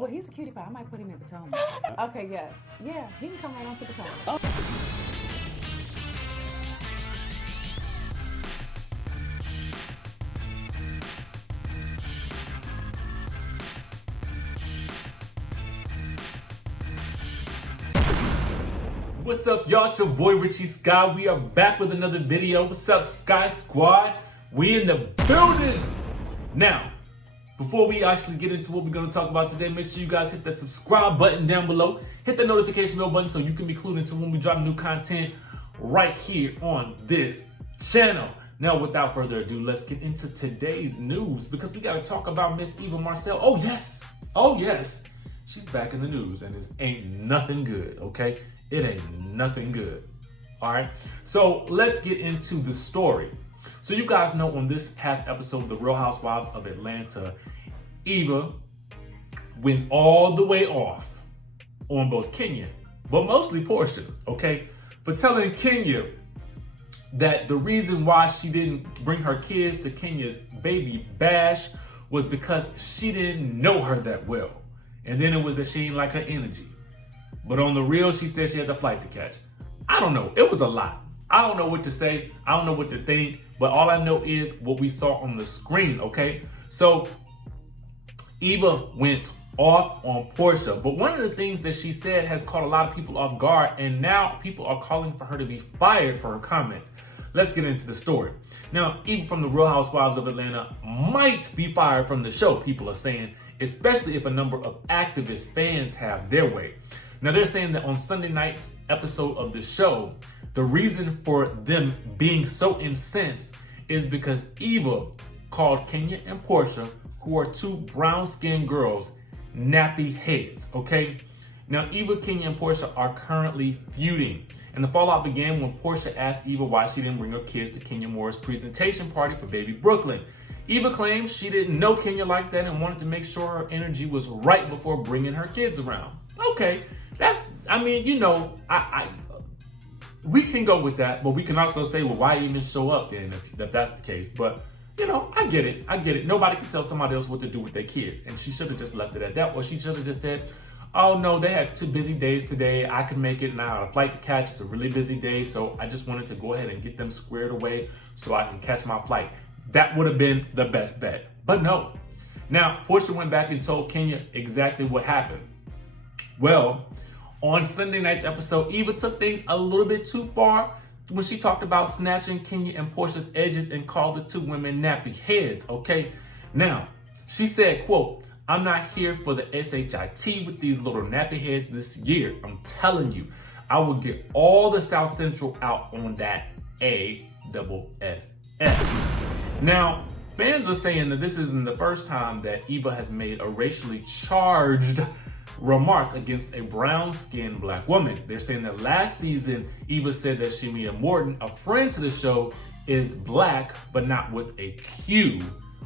Well, he's a cutie pie. I might put him in Potomac. Okay, yes. Yeah, he can come right on to Potomac. Oh. What's up, y'all? It's your boy Richie Sky. We are back with another video. What's up, Sky Squad? We in the building. Now, before we actually get into what we're going to talk about today, make sure you guys hit the subscribe button down below. Hit the notification bell button so you can be clued into when we drop new content right here on this channel. Now, without further ado, let's get into today's news because we got to talk about Miss Eva Marcel. Oh, yes. She's back in the news and it ain't nothing good, okay? It ain't nothing good, all right? So let's get into the story. So you guys know on this past episode of The Real Housewives of Atlanta, Eva went all the way off on both Kenya, but mostly Porsha, okay? For telling Kenya that the reason why she didn't bring her kids to Kenya's baby bash was because she didn't know her that well. And then it was that she didn't like her energy. But on the real, she said she had the flight to catch. I don't know. It was a lot. I don't know what to say. I don't know what to think. But all I know is what we saw on the screen, okay? So Eva went off on Porsha. But one of the things that she said has caught a lot of people off guard. And now people are calling for her to be fired for her comments. Let's get into the story. Now, Eva from the Real Housewives of Atlanta might be fired from the show, people are saying, especially if a number of activist fans have their way. Now, they're saying that on Sunday night's episode of the show, the reason for them being so incensed is because Eva called Kenya and Porsha, who are two brown-skinned girls, nappy heads, okay? Now, Eva, Kenya, and Porsha are currently feuding. And the fallout began when Porsha asked Eva why she didn't bring her kids to Kenya Moore's presentation party for baby Brooklyn. Eva claims she didn't know Kenya like that and wanted to make sure her energy was right before bringing her kids around. Okay, we can go with that, but we can also say, well, why even show up then if that's the case? But, I get it. Nobody can tell somebody else what to do with their kids. And she should have just left it at that. Or she should have just said, oh no, they had 2 busy days today. I can make it now. A flight to catch. It's a really busy day. So I just wanted to go ahead and get them squared away so I can catch my flight. That would have been the best bet. But no. Now, Porsha went back and told Kenya exactly what happened. Well, on Sunday night's episode, Eva took things a little bit too far when she talked about snatching Kenya and Porsha's edges and called the two women nappy heads, okay? Now, she said, quote, I'm not here for the SHIT with these little nappy heads this year. I'm telling you, I will get all the South Central out on that ASS. Now, fans are saying that this isn't the first time that Eva has made a racially charged remark against a brown-skinned black woman. They're saying that last season, Eva said that Shamia Morton, a friend to the show, is black, but not with a Q,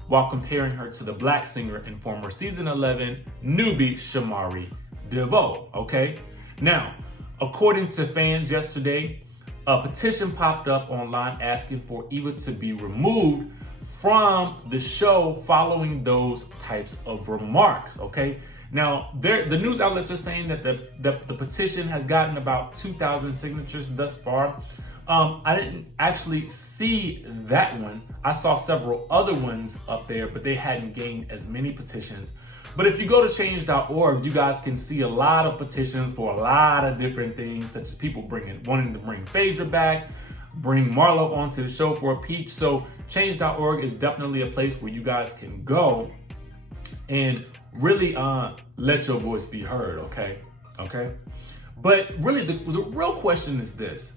while comparing her to the black singer and former season 11 newbie Shamari Devoe, okay? Now, according to fans yesterday, a petition popped up online asking for Eva to be removed from the show following those types of remarks, okay? Now, the news outlets are saying that the petition has gotten about 2,000 signatures thus far. I didn't actually see that one. I saw several other ones up there, but they hadn't gained as many petitions. But if you go to change.org, you guys can see a lot of petitions for a lot of different things, such as people wanting to bring Phaedra back, bring Marlo onto the show for a peach. So change.org is definitely a place where you guys can go and really let your voice be heard, okay? But really, the real question is this.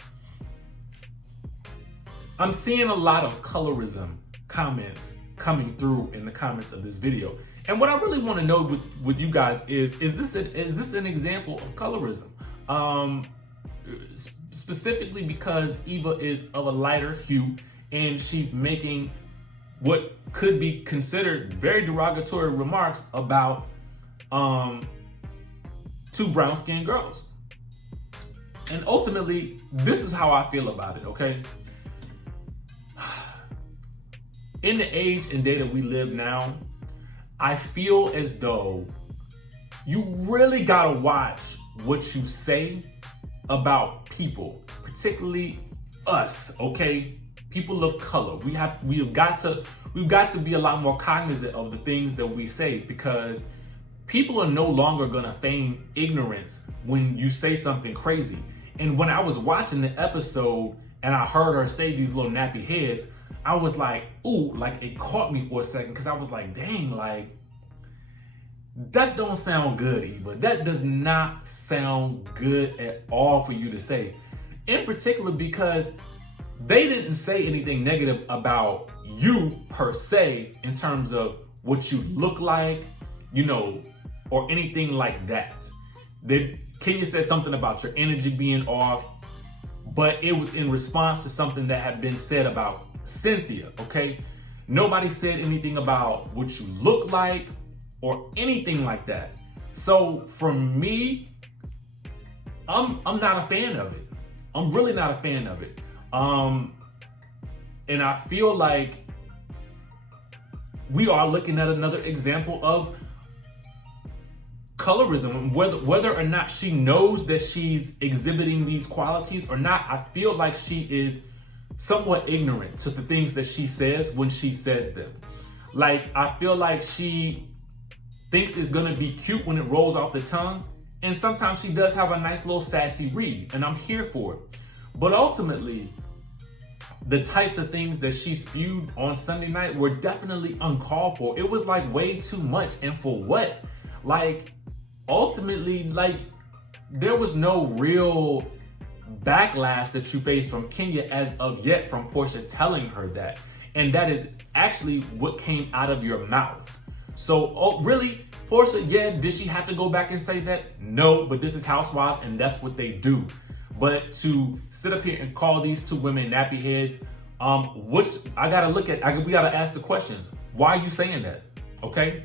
I'm seeing a lot of colorism comments coming through in the comments of this video. And what I really want to know with you guys is this an example of colorism? Specifically because Eva is of a lighter hue and she's making what could be considered very derogatory remarks about two brown-skinned girls. And ultimately, this is how I feel about it, okay? In the age and day that we live now, I feel as though You really gotta watch what you say about people, particularly us, okay? People of color. We've got to be a lot more cognizant of the things that we say, because people are no longer gonna feign ignorance when you say something crazy. And when I was watching the episode and I heard her say these little nappy heads, I was like, ooh, like it caught me for a second, because I was like, dang, like, that don't sound good, Eva. That does not sound good at all for you to say. In particular, because they didn't say anything negative about you per se in terms of what you look like, you know, or anything like that. Kenya said something about your energy being off, but it was in response to something that had been said about Cynthia, okay? Nobody said anything about what you look like or anything like that. So for me, I'm not a fan of it. I'm really not a fan of it. And I feel like we are looking at another example of colorism. Whether or not she knows that she's exhibiting these qualities or not, I feel like she is somewhat ignorant to the things that she says when she says them. Like, I feel like she thinks it's gonna be cute when it rolls off the tongue, and sometimes she does have a nice little sassy read, and I'm here for it. But ultimately, the types of things that she spewed on Sunday night were definitely uncalled for. It was like way too much, and for what? Like, ultimately, like, there was no real backlash that you faced from Kenya as of yet from Porsha telling her that. And that is actually what came out of your mouth. So, really, Porsha, yeah, did she have to go back and say that? No, but this is Housewives and that's what they do. But to sit up here and call these two women nappy heads, we gotta ask the questions. Why are you saying that? Okay?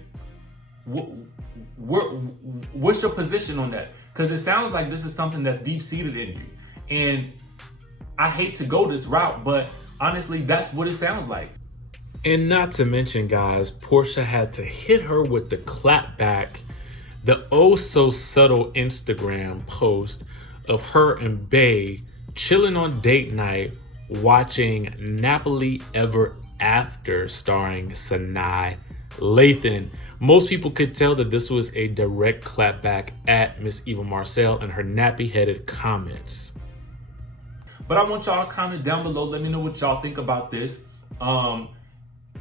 What's your position on that? Because it sounds like this is something that's deep-seated in you. And I hate to go this route, but honestly, that's what it sounds like. And not to mention, guys, Porsha had to hit her with the clap back, the oh so subtle Instagram post of her and Bae chilling on date night watching Napoli Ever After starring Sanaa Lathan. Most people could tell that this was a direct clapback at Miss Eva Marcel and her nappy-headed comments. But I want y'all to comment down below. Let me know what y'all think about this.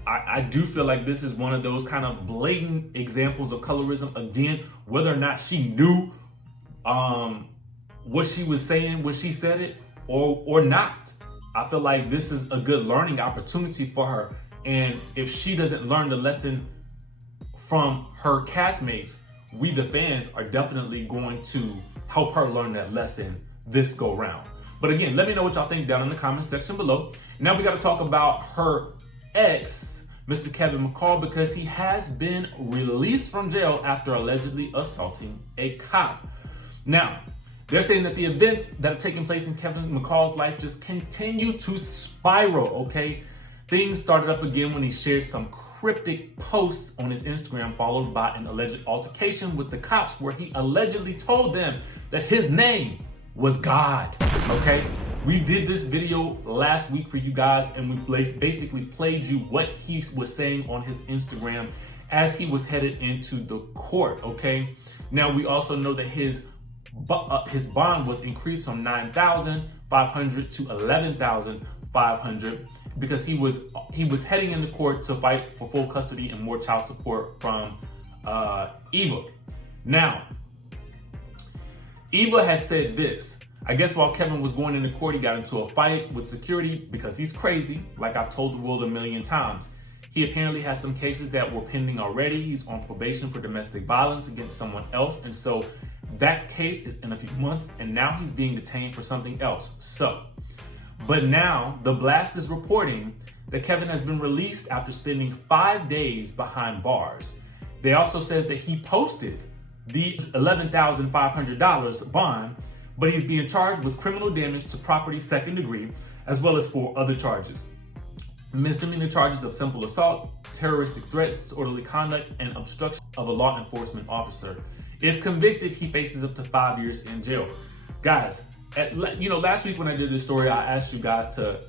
I do feel like this is one of those kind of blatant examples of colorism. Again, whether or not she knew what she was saying when she said it or not. I feel like this is a good learning opportunity for her. And if she doesn't learn the lesson from her castmates, we the fans are definitely going to help her learn that lesson this go round. But again, let me know what y'all think down in the comment section below. Now we got to talk about her ex, Mr. Kevin McCall, because he has been released from jail after allegedly assaulting a cop. Now, they're saying that the events that are taking place in Kevin McCall's life just continue to spiral, okay? Things started up again when he shared some cryptic posts on his Instagram, followed by an alleged altercation with the cops where he allegedly told them that his name was God, okay? We did this video last week for you guys, and we basically played you what he was saying on his Instagram as he was headed into the court, okay? Now, we also know that his bond was increased from $9,500 to $11,500 because he was heading into court to fight for full custody and more child support from EVA. Now, EVA had said this. I guess while Kevin was going into court, he got into a fight with security because he's crazy, like I've told the world a million times. He apparently has some cases that were pending already. He's on probation for domestic violence against someone else. And so that case is in a few months, and now he's being detained for something else. But now the Blast is reporting that Kevin has been released after spending 5 days behind bars. They also says that he posted the $11,500 bond, but he's being charged with criminal damage to property second degree, as well as 4 other charges. Misdemeanor charges of simple assault, terroristic threats, disorderly conduct, and obstruction of a law enforcement officer. If convicted, he faces up to 5 years in jail. Guys, last week when I did this story, I asked you guys to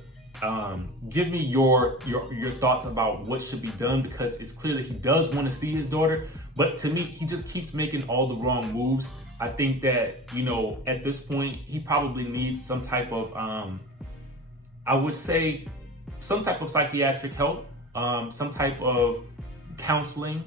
give me your thoughts about what should be done, because it's clear that he does want to see his daughter, but to me, he just keeps making all the wrong moves. I think that, at this point, he probably needs some type of, I would say, some type of psychiatric help, some type of counseling,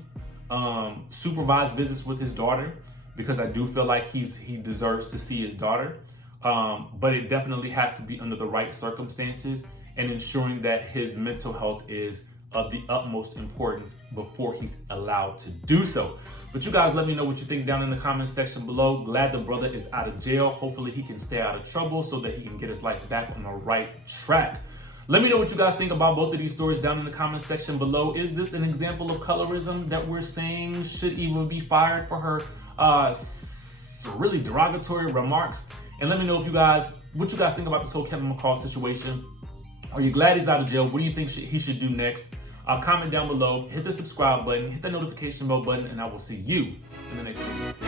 supervised visits with his daughter, because I do feel like he deserves to see his daughter. But it definitely has to be under the right circumstances, and ensuring that his mental health is of the utmost importance before he's allowed to do so. But you guys let me know what you think down in the comment section below. Glad the brother is out of jail. Hopefully he can stay out of trouble so that he can get his life back on the right track. Let me know what you guys think about both of these stories down in the comment section below. Is this an example of colorism that we're saying should even be fired for her really derogatory remarks? And let me know what you guys think about this whole Kevin McCall situation. Are you glad he's out of jail? What do you think he should do next? Comment down below, hit the subscribe button, hit the notification bell button, and I will see you in the next video.